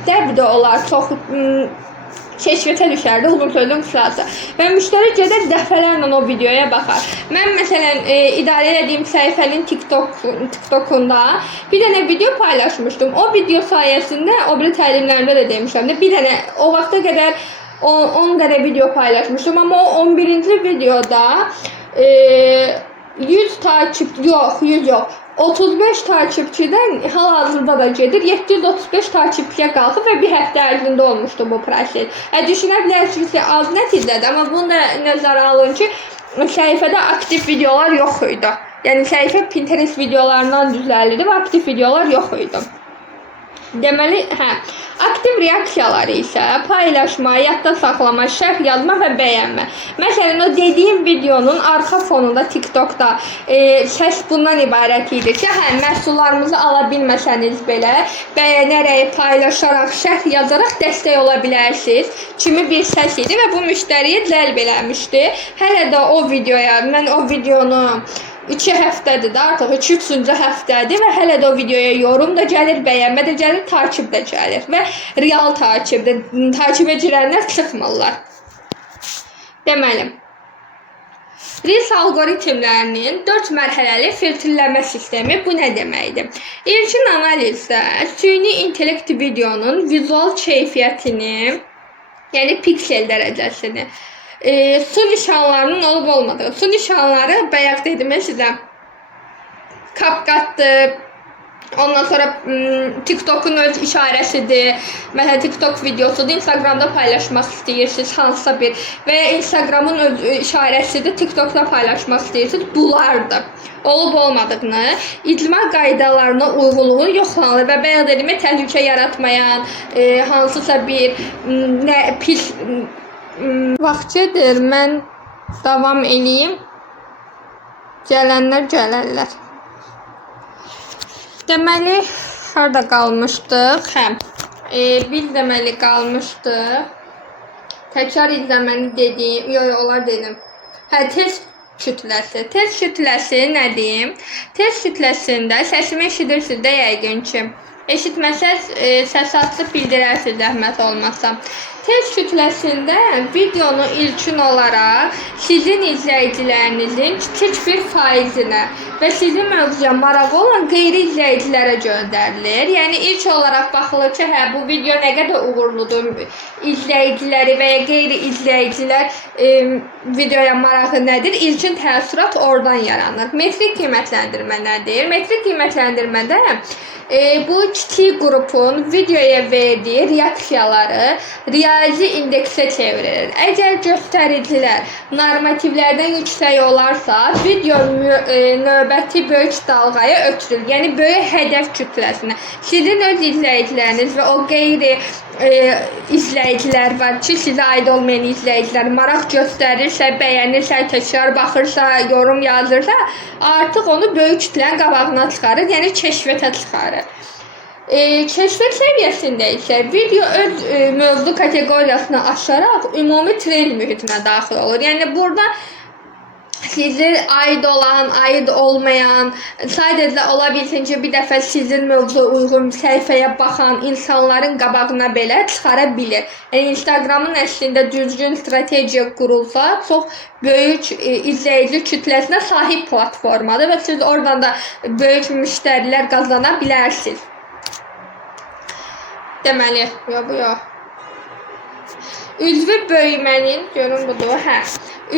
dəbdə olar, çox keşfətə düşərdi, uzun sözün qısası. Və müştəri gedər dəfələrlə o videoya baxar. Mən məsələn idarə etdiyim səhifənin TikTokunda bir dənə video paylaşmışdım. O video sayəsində o biri təlimlərimdə də demişəm də bir dənə o vaxta qədər 10 dənə video paylaşmışdım, amma o 11-ci videoda 100 takipçi yox, 100 yox. 35 takipçidən hal-hazırda da gedir, 735 takipçiyə qalxıb və bir həftə ərzində olmuşdu bu proses. Düşünə bilərsiniz ki, az nəticədir, amma bunu da nəzərə alın ki, səhifədə aktiv videolar yox idi. Yəni, səhifə Pinterest videolarından düzəlirdi və aktiv videolar yox idi. Deməli, aktiv reaksiyaları isə paylaşma, yadda saxlama, şərh yazma və bəyənmə. Məsələn, o dediyim videonun arxa fonunda TikTokda səs bundan ibarət idi ki, məhsullarımızı ala bilməsəniz belə, bəyənərək, paylaşaraq, şərh yazaraq dəstək ola bilərsiniz kimi bir səs idi və bu müştəriyə cəlb eləmişdi. Hələ də o videoya, mən o videonu 2 həftədir də, artıq 2-3-cü həftədir və hələ də o videoya yorum da gəlir, bəyənmə də gəlir, takip də gəlir və real takibdir. Takibə girənlər çıxmırlar. Deməli, Reels algoritmlərinin 4 mərhələli filtrləmə sistemi bu nə deməkdir? İlkin analizdə süni intellekt videonun vizual keyfiyyətini, yəni piksel dərəcəsini, su nişanlarının olub olmadığı. Su nişanları bayaq dedim sizə CapCut'dır. Ondan sonra TikTok'un öz işarəsidir. Məsələn, TikTok videosudur. Instagramda paylaşmaq istəyirsiniz hansısa bir və ya Instagramın öz işarəsidir. TikTok'da paylaşmaq istəyirsiniz. Bunlardır. Olub olmadığını, icma qaydalarına uyğunluğu yoxlanılır və bayaq dediyimə təhlükə yaratmayan, hansısa bir pis vaxtçıdır, mən davam eləyim. Gələnlər gələrlər. Deməli, harada qalmışdıq? Biz deməli qalmışdıq. Təkrar izləməni dediyim, onlar dedim. Test kütləsi. Test kütləsi nə deyim? Test kütləsində səsimi eşidirsiniz də yəqin ki. Eşitməsəz, səs açıb bildirərsiniz zəhmət olmasa. Test kütləsində videonu ilkin olaraq sizin izləyicilərinizin kiçik bir faizinə və sizin mövzuya marağı olan qeyri izləyicilərə göndərilir. Yəni, ilk olaraq baxılır ki, bu video nə qədər uğurludur, izləyiciləri və ya qeyri izləyicilər videoya marağı nədir? İlkin təəssürat oradan yaranır. Metrik qiymətləndirmə nədir? Metrik qiymətləndirmədə bu kiçik qrupun videoya verdiyi reaksiyaları riyazi indeksə çevrilir. Əgər göstəricilər normativlərdən yüksək olarsa, video növbəti böyük dalğaya ötürür. Yəni böyük hədəf kütləsinə. Sizin öz izləyiciləriniz və o qeyri izləyicilər var ki, sizə aid olmayan izləyicilər maraq göstərirsə, bəyənirsə, təkrar baxırsa, yorum yazırsa, artıq onu böyük kütlənin qabağına çıxarır, yəni kəşfiyyata çıxarır. Kəşfiyyat səviyyəsində isə video öz mövzu kateqoriyasını aşaraq ümumi trend mühitinə daxil olur. Yəni burada sizin aid olan, aid olmayan, sadəcə ola bilsin ki, bir dəfə sizin mövzuya uyğun səhifəyə baxan insanların qabağına belə çıxara bilir. Yəni Instagramın əslində düzgün strategiya qurulsa, çox böyük izləyici kütləsinə sahib platformadır və siz oradan da böyük müştərilər qazana bilərsiniz. Deməli, bu yox. Üzvü böyümənin, görün budur,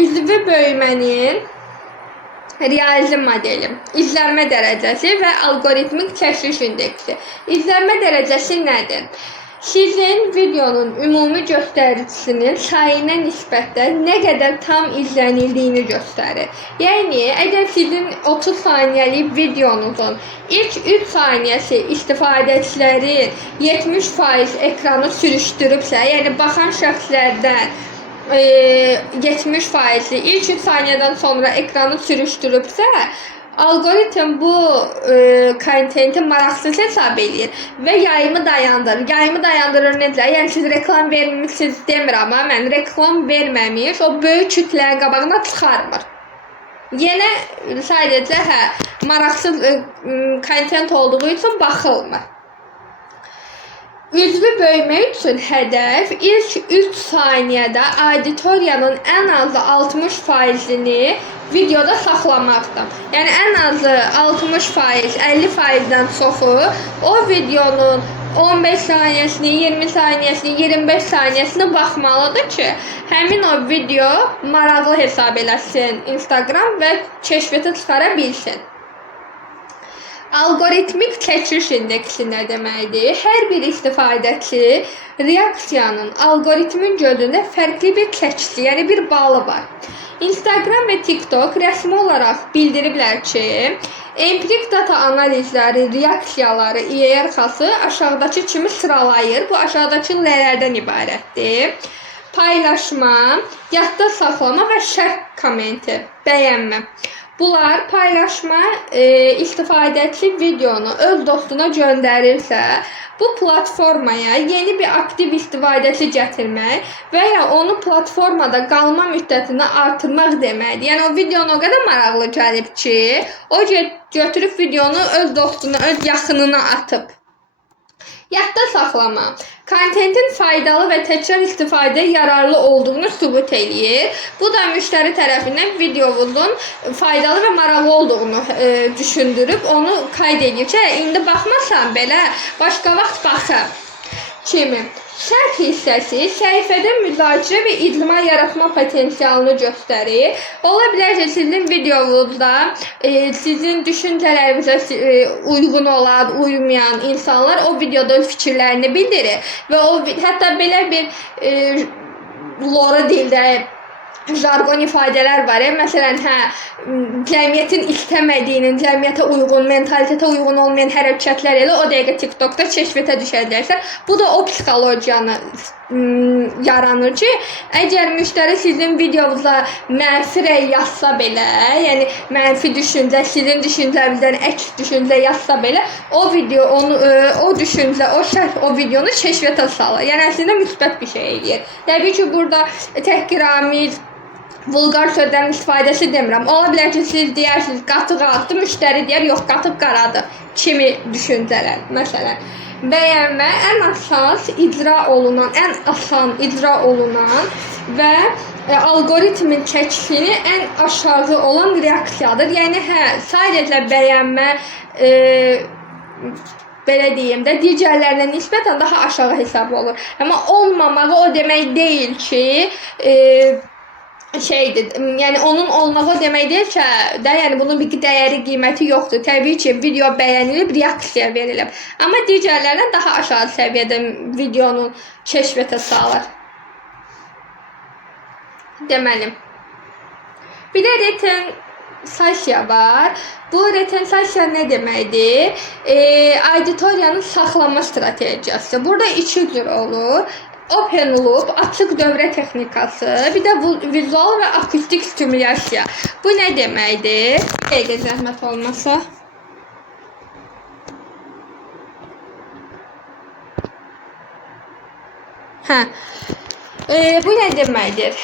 üzvü böyümənin riyazi modeli, izlənmə dərəcəsi və alqoritmik kəşfiş indeksi. İzlənmə dərəcəsi nədir? Sizin videonun ümumi göstəricisinin sayına nisbətən nə qədər tam izlənildiyini göstərir. Yəni, əgər sizin 30 saniyəlik videonuzun ilk 3 saniyəsi istifadəçilərin 70% ekranı sürüşdürübsə, yəni baxan şəxslərdən 70%-i ilk 3 saniyədən sonra ekranı sürüşdürübsə, algoritm bu kontenti maraqsız hesab edir və yayımı dayandırır. Yayımı dayandırır necə? Yəni siz reklam vermişsiniz demir, amma mən reklam verməmiş, o böyük kütlənin qabağına çıxarmır. Yenə sadəcə maraqsız kontent olduğu üçün baxılmır. Üzvü böyümək üçün hədəf ilk 3 saniyədə auditoriyanın ən azı 60%-ni videoda saxlamaqdır. Yəni ən azı 60%, 50%-dən çoxu o videonun 15 saniyəsini, 20 saniyəsini, 25 saniyəsini baxmalıdır ki, həmin o video maraqlı hesab eləsin Instagram və kəşfiyyata çıxara bilsin. Alqoritmik kəşfiş indeksi nə deməkdir? Hər bir istifadəçi reaksiyanın alqoritmin gözündə fərqli bir çəkisi, yəni bir balı var. Instagram və TikTok rəsmi olaraq bildiriblər ki, empirik data analizləri, reaksiyaları, iyerarxiyası aşağıdakı kimi sıralayır. Bu aşağıdakı nələrdən ibarətdir? Paylaşma, yadda saxlama və şərh kommenti, bəyənmə. Bunlar paylaşma, istifadəçi videonu öz dostuna göndərirsə, bu platformaya yeni bir aktiv istifadəçi gətirmək və ya onu platformada qalma müddətini artırmaq deməkdir. Yəni o videonu o qədər maraqlı gəlib ki, o götürüb videonu öz dostuna, öz yaxınına atıb. Yadda saxlama. Kontentin faydalı və təkrar istifadəyə yararlı olduğunu sübut eləyir. Bu da müştəri tərəfindən videonuzun faydalı və maraqlı olduğunu düşündürüb, onu qayd edir ki, indi baxmasan belə, başqa vaxt baxın kimi. Şərh hissəsi səhifədə müzakirə və icma yaratma potensialını göstərir. Ola bilər ki, sizin videonuzda sizin düşüncələrinizə uyğun olan, uymayan insanlar o videoda fikirlərini bildirir və o hətta belə bir lora dildə jargon ifadələr var. Məsələn, cəmiyyətin istəmədiyinin, cəmiyyətə uyğun, mentalitetə uyğun olmayan hərəkətlər elə o dəqiqə TikTokda kəşfiyyata düşəcəklər. Bu da o psixologiyanı yaranır ki, əgər müştəri sizin videonuza mənfi rəy yazsa belə, yəni mənfi düşüncə, sizin düşüncənizdən əks düşüncə yazsa belə, o video, o düşüncə, o şərh o videonu kəşfiyyata salır. Yəni əslində müsbət bir şey eləyir. Təbii ki, burada təhqiramiz, vulqar sözlərin istifadəsi demirəm. Ola bilər ki, siz deyirsiniz, qatıq ağdı, müştəri deyər, yox, qatıq qaradır kimi düşüncələr. Məsələn, bəyənmə ən asan icra olunan və algoritmin çəkisini ən aşağı olan reaksiyadır. Yəni, sadəcə bəyənmə belə deyim də, digərlərinə nisbətən daha aşağı hesab olur. Amma olmamağı o demək deyil ki, yəni onun olmağı o demək deyil ki, yəni bunun bir dəyəri, qiyməti yoxdur. Təbii ki, video bəyənilib, reaksiya verilib. Amma digərlərdən daha aşağı səviyyədə videonun kəşfiyyata salır. Deməli, bir də retensasiya var. Bu retensasiya nə deməkdir? Auditoriyanın saxlama strategiyası. Burada iki cür olur. Open loop, açıq dövrə texnikası, bir də vizual və akustik stimulyasiya. Bu nə deməkdir? Dəqiqə zəhmət olmasa. Bu nə deməkdir?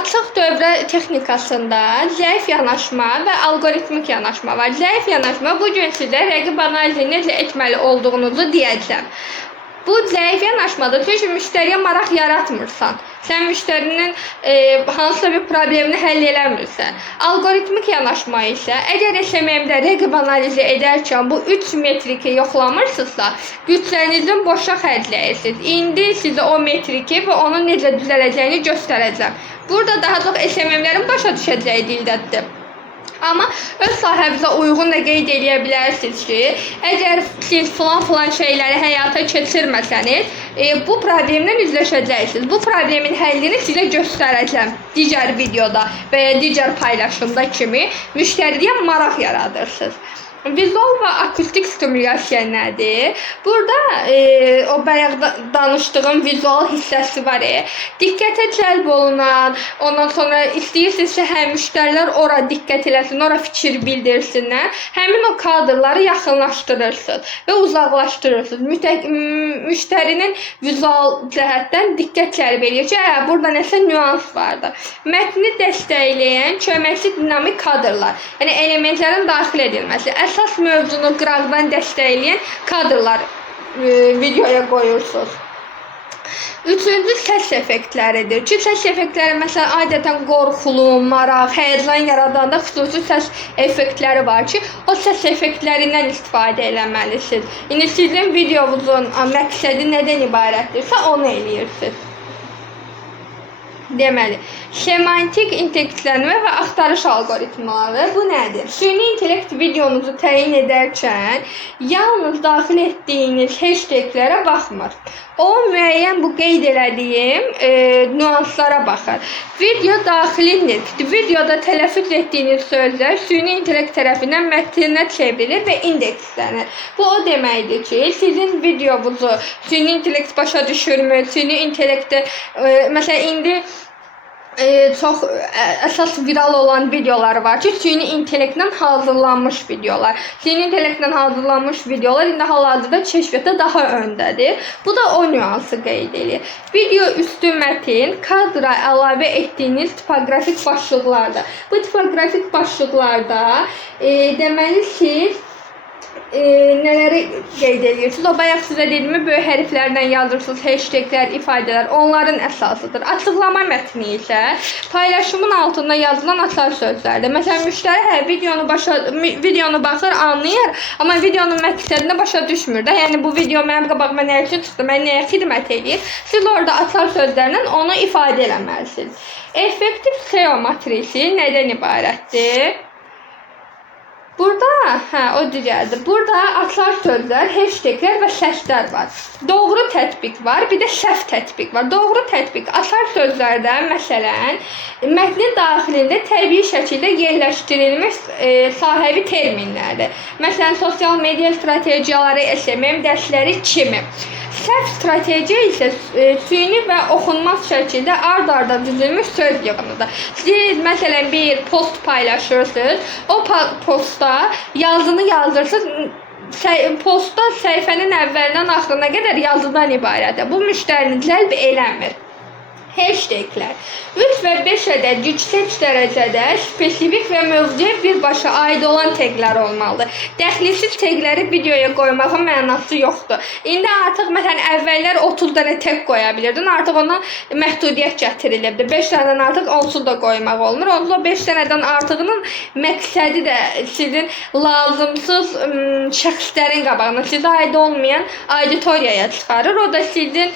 Açıq dövrə texnikasında zəif yanaşma və alqoritmik yanaşma var. Zəif yanaşma bu gün sizə rəqib analizi necə etməli olduğunuzu deyəcəm. Bu zəif yanaşmadır, çünki müştəriyə maraq yaratmırsan. Sən müştərinin hansısa bir problemini həll eləmirsən. Alqoritmik yanaşma isə, əgər SMM-də rəqib analizi edərkən bu 3 metriki yoxlamırsınızsa, büdcənizin boşa xərcləyirsiniz. İndi sizə o metriki və onun necə düzələcəyini göstərəcəm. Burada daha çox SMM-lərin başa düşəcəyi dildədir. Amma öz sahəbizə uyğun da qeyd edə bilərsiniz ki, əgər siz filan şeyləri həyata keçirməsəniz, bu problemlə üzləşəcəksiniz. Bu problemin həllini sizə göstərəcəm digər videoda və ya digər paylaşımda kimi müştəriyə maraq yaradırsınız. Vizual və akustik stimulyasiya nədir? Burada o bayaq danışdığım vizual hissəsi var. Diqqətə cəlb olunan, ondan sonra istəyirsinizsə həm müştərilər ora diqqət eləsin, ora fikir bildirsinlər. Həmin o kadrları yaxınlaşdırırsınız və uzaqlaşdırırsınız. Müştərinin vizual cəhətdən diqqət cəlb edir ki, burada nəsə nüans vardır. Mətni dəstəkləyən köməkçi dinamik kadrlar, yəni elementlərin daxil edilməsi. Əsas mövzunu qıraqdan dəstəkləyən kadrlar videoya qoyursunuz. Üçüncü səs effektləridir. Ki, səs effektləri məsələn adətən qorxulu, maraq, həyəcan yaradanda xüsusi səs effektləri var ki, o səs effektlərindən istifadə eləməlisiniz. İndi sizin videonuzun məqsədi nədən ibarətdirsə onu eləyirsiniz. Deməli, semantik intelektlənmə və axtarış alqoritmaları bu nədir? Süni intellekt videonuzu təyin edərkən yalnız daxil etdiyiniz hashtaglərə baxmır. O müəyyən bu qeyd elədiyim nüanslara baxır. Video daxili nitqdir. Videoda tələffüz etdiyiniz sözlər süni intellekt tərəfindən mətninə çevrilir və indekslənir. Bu o deməkdir ki, sizin videonuzu süni intellekt başa düşürmü? Süni intellektdə məsələn indi çox əsas viral olan videolar var ki, süni intellektlə hazırlanmış videolar. Süni intellektlə hazırlanmış videolar indi hal-hazırda kəşfiyyatda daha öndədir. Bu da o nüansı qeyd edir. Video üstü mətin kadra əlavə etdiyiniz tipoqrafik başlıqlardır. Bu tipoqrafik başlıqlarda deməli siz nələri qeyd edirsiniz? O bayaq sizə dediyimi böyük hərflərlə yazırsınız, hashtaglər, ifadələr onların əsasıdır. Açıqlama mətni isə paylaşımın altında yazılan açar sözlərdir. Məsələn, müştəri videonu baxır, anlayır, amma videonun məqsədini başa düşmür də. Yəni bu video mənim qabağıma nə üçün çıxdı, mən nəyə xidmət edir? Siz orada açar sözlərlə onu ifadə eləməlisiniz. Effektiv SEO matrisi nədən ibarətdir? Burada, o digərdir. Burada açar sözlər, hashtaglər və səslər var. Doğru tətbiq var, bir də səhv tətbiq var. Doğru tətbiq açar sözlərdə, məsələn, mətnin daxilində təbii şəkildə yerləşdirilmiş sahəvi terminlərdir. Məsələn, sosial media strategiyaları, SMM dərsləri kimi. Səhv strategiya isə süni və oxunmaz şəkildə ard-arda düzülmüş söz yığınıdır. Siz məsələn bir post paylaşırsınız, o postda yazını yazırsınız, postda səhifənin əvvəlindən axırına qədər yazıdan ibarətdir. Bu müştərini cəlb eləmir. Hashtaglər 3 və 5 ədəd yüksək dərəcədə spesifik və mövzuya birbaşa aid olan təqlər olmalıdır. Dəxilsiz təqləri videoya qoymağın mənası yoxdur. İndi artıq məsələn əvvəllər 30 dənə təq qoya bilirdin, artıq ona məhdudiyyət gətirilibdir. 5 dənədən artıq onsuz da qoymaq olmur. Onsuz da 5 dənədən artığının məqsədi də sizin lazımsız şəxslərin qabağına, sizə aid olmayan auditoriyaya çıxarır. O da sizin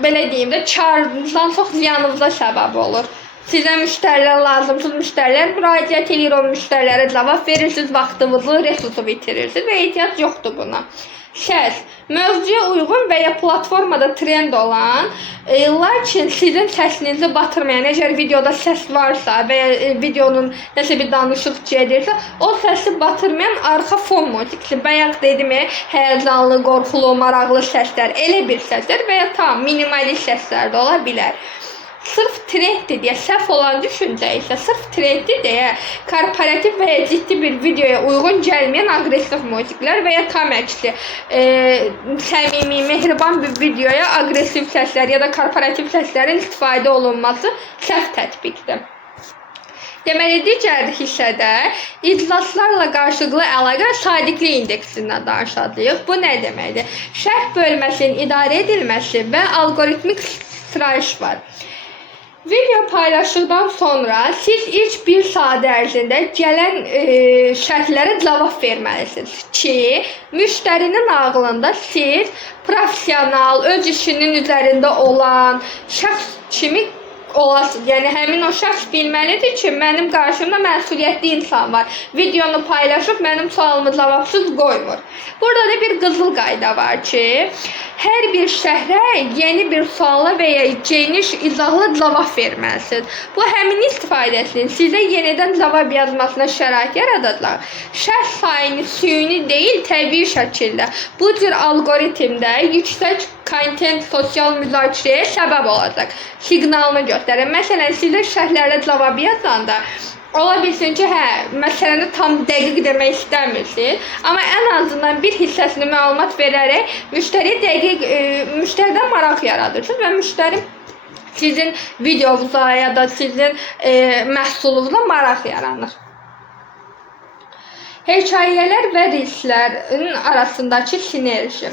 belə deyim də, karınızdan çox ziyanınıza səbəb olur. Sizə müştərilər lazımsız müştərilər müraciət edir, o müştərilərə cavab verirsiniz, vaxtınızı, resursu bitirirsiniz və ehtiyac yoxdur buna. Səs mövzuya uyğun və ya platformada trend olan, lakin sizin səsinizi batırmayan, əgər videoda səs varsa və ya videonun nəsə bir danışıq gedirsə, o səsi batırmayan arxa fon musiqisi, bayaq dedim, həyəcanlı, qorxulu, maraqlı səslər, elə bir səslər və ya tam minimalist səslər də ola bilər. Sırf trenddir deyə, səhv olan düşüncə isə sırf trenddir deyə korporativ və ya ciddi bir videoya uyğun gəlməyən aqressiv musiqilər və ya tam əksi səmimi, mehriban bir videoya aqressiv səslər ya da korporativ səslərin istifadə olunması səhv tətbiqdir. Deməli, digər hissədə iclaslarla qarşılıqlı əlaqə və sadiqlik indeksindən danışacağıq. Bu nə deməkdir? Şərh bölməsinin idarə edilməsi və alqoritmik sırayış var. Video paylaşdıqdan sonra siz ilk bir saat ərzində gələn şərhlərə cavab verməlisiniz ki, müştərinin ağlında siz professional, öz işinin üzərində olan şəxs kimi olasınız. Yəni həmin o şəxs bilməlidir ki, mənim qarşımda məsuliyyətli insan var. Videonu paylaşıb mənim sualımı cavabsız qoymur. Burada da bir qızıl qayda var ki, hər bir şərhə yeni bir suala və ya geniş, izahlı cavab verməlisiniz. Bu həmin istifadəsinin sizə yenidən cavab yazmasına şərait yaradacaq. Şərh sayını süni deyil, təbii şəkildə bu cür alqoritmdə yüksək kontent sosial müzakirəyə səbəb olacaq. Siqnalını göstərir. Məsələn, sizə şərhlərlə cavab yazanda ola bilsin ki, məsələni tam dəqiq demək istəmirsiniz, amma ən azından bir hissəsini məlumat verərək müştəridə maraq yaradırsınız və müştəri sizin videonuza ya da sizin məhsulunuzla maraq yaranır. Hekayələr və reelslərin arasındakı sinerji.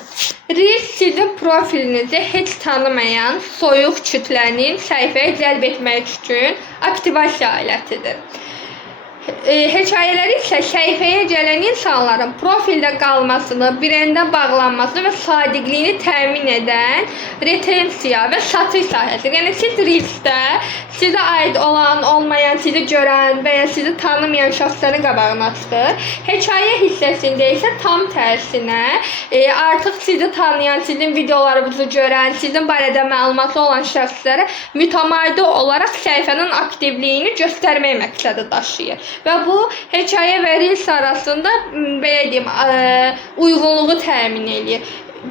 Reels sizin profilinizi heç tanımayan soyuq kütlənin səhifəyə cəlb etmək üçün aktivasiya alətidir. Hekayələri isə səhifəyə gələn insanların profildə qalmasını, brendə bağlanmasını və sadiqliyini təmin edən retensiya və satış sahəsidir. Yəni siz Reelsdə sizə aid olan, olmayan, sizi görən və ya sizi tanımayan şəxslərin qabağına çıxır. Hekayə hissəsində isə tam tərsinə artıq sizi tanıyan, sizin videolarınızı görən, sizin barədə məlumatı olan şəxslərə mütəmadi olaraq səhifənin aktivliyini göstərmək məqsədi daşıyır. Və bu hekayə və reels arasında belə deyim, uyğunluğu təmin edir.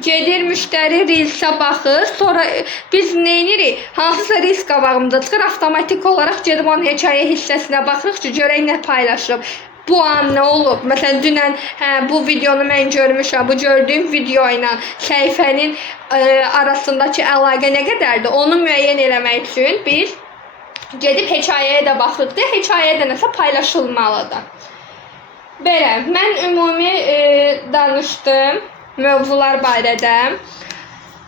Gedir müştəri reelsə baxır, sonra biz nə edirik? Hansısa reels qabağımıza çıxır, avtomatik olaraq gedib onun hekayə hissəsinə baxırıq ki, görək nə paylaşıb. Bu an nə olub? Məsələn, dünən bu videonu mən görmüşəm, bu gördüyüm video ilə səhifənin arasındakı əlaqə nə qədərdir? Onu müəyyən eləmək üçün biz gedib hekayəyə də baxırıq deyə, hekayəyə də nəsə paylaşılmalıdır. Belə, mən ümumi danışdım mövzular barədə.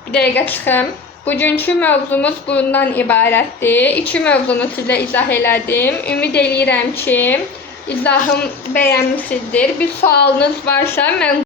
Bir dəqiqə çıxım. Bugünkü mövzumuz bundan ibarətdir. İki mövzunu sizə izah elədim. Ümid eləyirəm ki, izahım bəyənmişsinizdir. Bir sualınız varsa mən